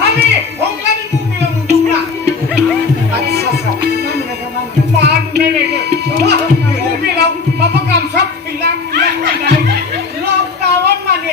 खाली होंगानी मुंबईला मुंबईला अच्छा पाड नाही मुंबईला बाबा काम सब पिला लॉकडाऊन मध्ये